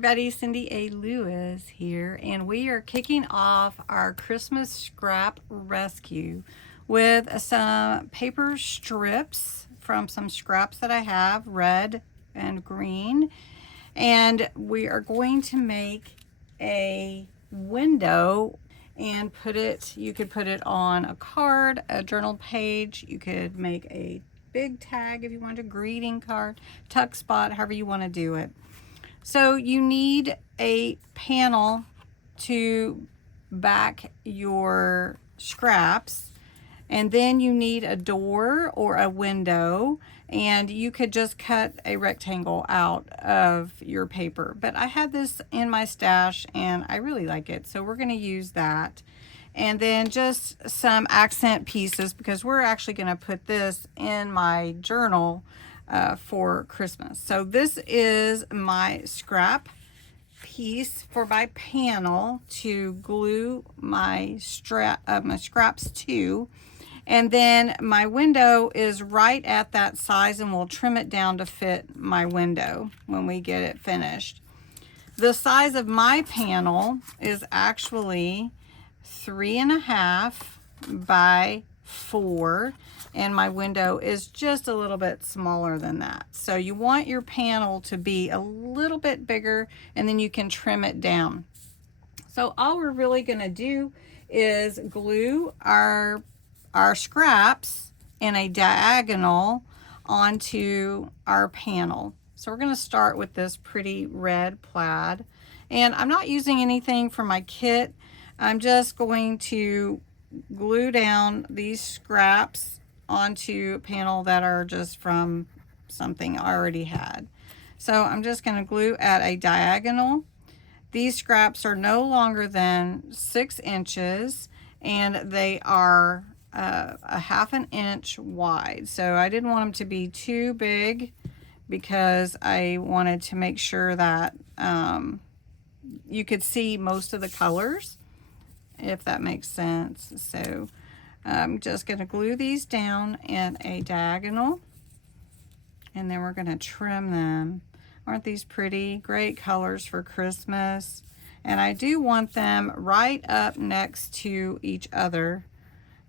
everybody, Cindy A. Lewis here, and we are kicking off our Christmas scrap rescue with some paper strips from some scraps that I have, red and green, and we are going to make a window and put it, you could put it on a card, a journal page, you could make a big tag if you want, a greeting card, tuck spot, however you want to do it. So you need a panel to back your scraps, and then you need a door or a window, and you could just cut a rectangle out of your paper. But I had this in my stash and I really like it, so we're going to use that. And then just some accent pieces, because we're actually going to put this in my journal for Christmas. So this is my scrap piece for my panel to glue my scraps to, and then my window is right at that size, and we'll trim it down to fit my window when we get it finished. The size of my panel is actually 3.5 by 4, and my window is just a little bit smaller than that. So you want your panel to be a little bit bigger, and then you can trim it down. So all we're really going to do is glue our scraps in a diagonal onto our panel. So we're going to start with this pretty red plaid, and I'm not using anything from my kit. I'm just going to glue down these scraps onto a panel that are just from something I already had. So I'm just going to glue at a diagonal. These scraps are no longer than 6 inches, and they are a 1/2 inch wide. So I didn't want them to be too big, because I wanted to make sure that you could see most of the colors, if that makes sense. So I'm just going to glue these down in a diagonal, and then we're going to trim them. Aren't these pretty? Great colors for Christmas. And I do want them right up next to each other.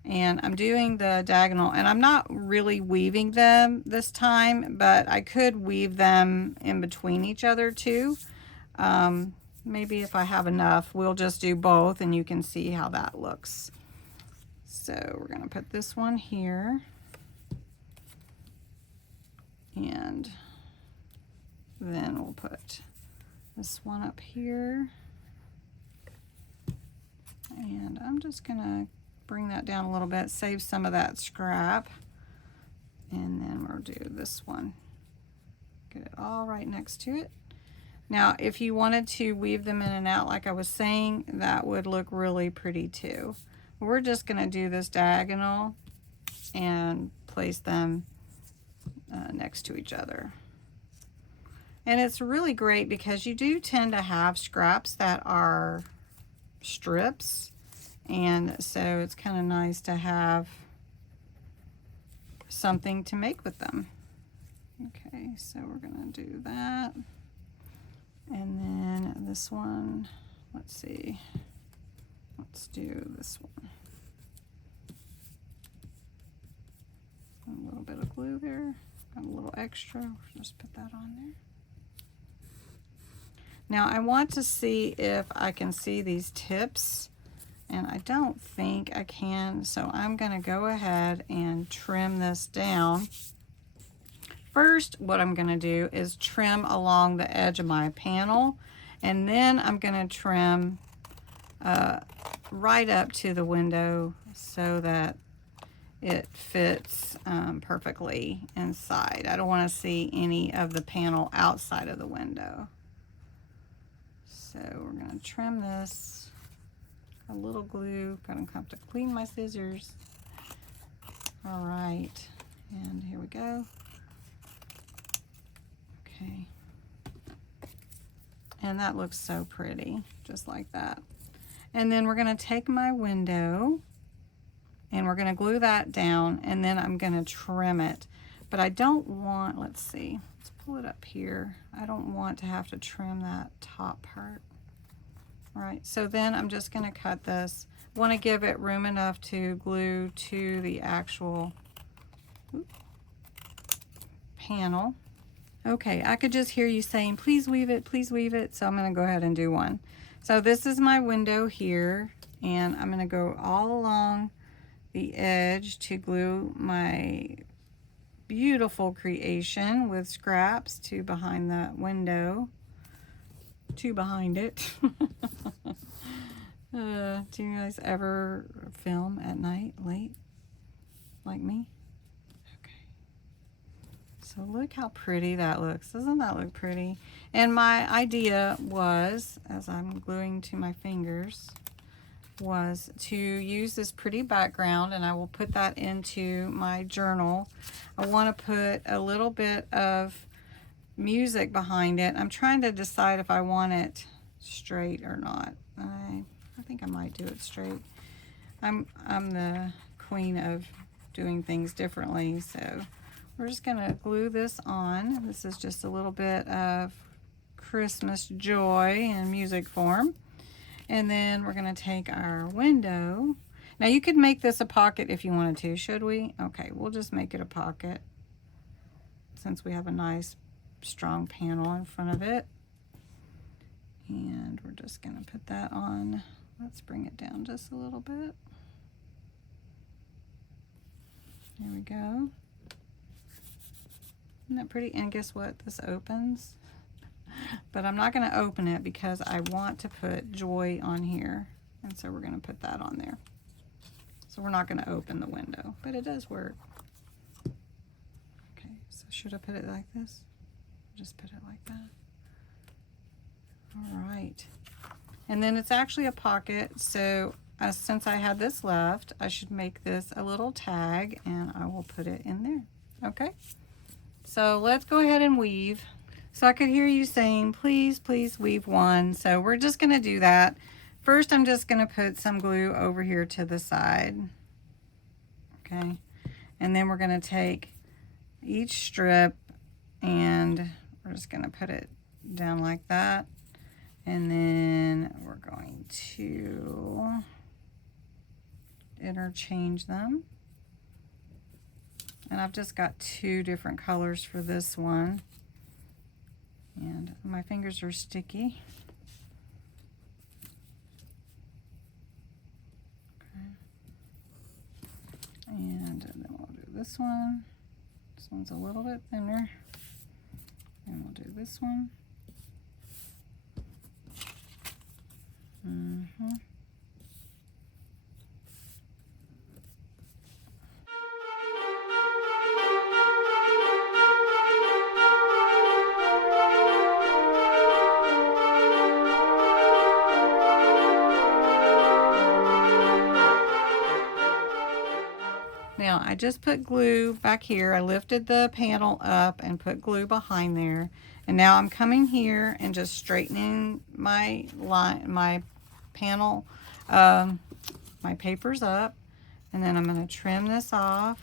And I'm doing the diagonal, and I'm not really weaving them this time, but I could weave them in between each other too. Maybe if I have enough, we'll just do both, and you can see how that looks. So we're going to put this one here, and then we'll put this one up here, and I'm just going to bring that down a little bit, save some of that scrap, and then we'll do this one, get it all right next to it. Now if you wanted to weave them in and out like I was saying, that would look really pretty too. We're just going to do this diagonal and place them next to each other. And it's really great because you do tend to have scraps that are strips, and so it's kind of nice to have something to make with them. Okay, so we're going to do that. And then this one, let's see, let's do this one. A little bit of glue there, got a little extra, just put that on there. Now I want to see if I can see these tips, and I don't think I can, so I'm going to go ahead and trim this down. First, what I'm going to do is trim along the edge of my panel, and then I'm going to trim right up to the window so that it fits perfectly inside. I don't want to see any of the panel outside of the window. So we're going to trim this. A little glue, gonna have to clean my scissors. All right, and here we go. Okay, and that looks so pretty, just like that. And then we're gonna take my window, and we're gonna glue that down, and then I'm gonna trim it. But I don't want, let's see, let's pull it up here. I don't want to have to trim that top part. All right, so then I'm just going to cut this. I want to give it room enough to glue to the actual panel. Okay, I could just hear you saying, please weave it, please weave it. So I'm going to go ahead and do one. So this is my window here, and I'm going to go all along the edge to glue my beautiful creation with scraps to behind the window, to behind it. Do you guys ever film at night late like me? Okay. So look how pretty that looks. Doesn't that look pretty? And my idea was, as I'm gluing to my fingers, was to use this pretty background, and I will put that into my journal. I want to put a little bit of music behind it. I'm trying to decide if I want it straight or not. I think I might do it straight. I'm the queen of doing things differently, so we're just gonna glue this on. This is just a little bit of Christmas joy in music form. And then we're gonna take our window. Now you could make this a pocket if you wanted to, should we? Okay, we'll just make it a pocket since we have a nice strong panel in front of it. And we're just gonna put that on. Let's bring it down just a little bit. There we go. Isn't that pretty? And guess what? This opens. But I'm not going to open it because I want to put joy on here. And so we're going to put that on there. So we're not going to open the window, but it does work. Okay, so should I put it like this? Just put it like that. All right. And then it's actually a pocket, so since I had this left, I should make this a little tag, and I will put it in there. Okay, so let's go ahead and weave. So I could hear you saying, please, please weave one. So we're just going to do that. First, I'm just going to put some glue over here to the side. Okay, and then we're going to take each strip, and we're just going to put it down like that. And then we're going to interchange them. And I've just got two different colors for this one. And my fingers are sticky. Okay. And then we'll do this one. This one's a little bit thinner. And we'll do this one. Now I just put glue back here. I lifted the panel up and put glue behind there. And now I'm coming here and just straightening my line, my panel, my papers up. And then I'm going to trim this off.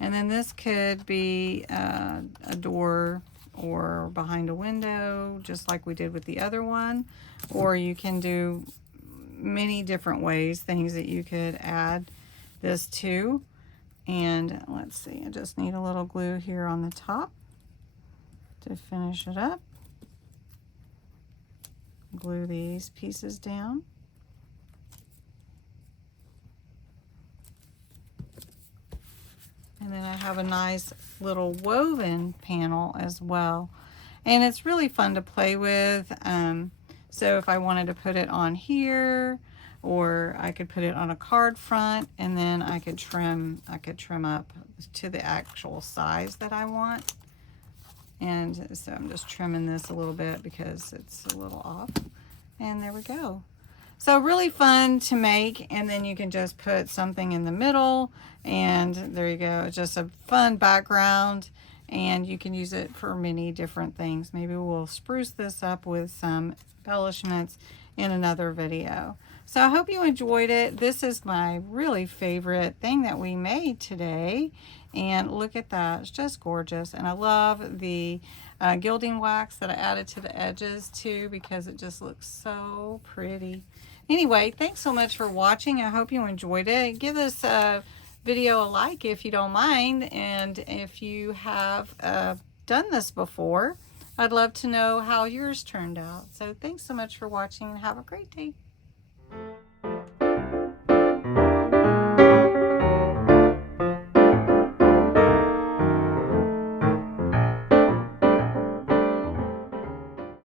And then this could be a door or behind a window, just like we did with the other one. Or you can do many different ways, things that you could add this to. And let's see, I just need a little glue here on the top to finish it up. Glue these pieces down. And then I have a nice little woven panel as well. And it's really fun to play with. So if I wanted to put it on here, or I could put it on a card front, and then I could trim up to the actual size that I want. And so I'm just trimming this a little bit because it's a little off. And there we go. So really fun to make, and then you can just put something in the middle, and there you go. It's just a fun background, and you can use it for many different things. Maybe we'll spruce this up with some embellishments, in another video. So I hope you enjoyed it. This is my really favorite thing that we made today. And look at that, it's just gorgeous. And I love the gilding wax that I added to the edges too, because it just looks so pretty. Anyway, thanks so much for watching. I hope you enjoyed it. Give this video a like if you don't mind. And if you have done this before, I'd love to know how yours turned out. So thanks so much for watching and have a great day.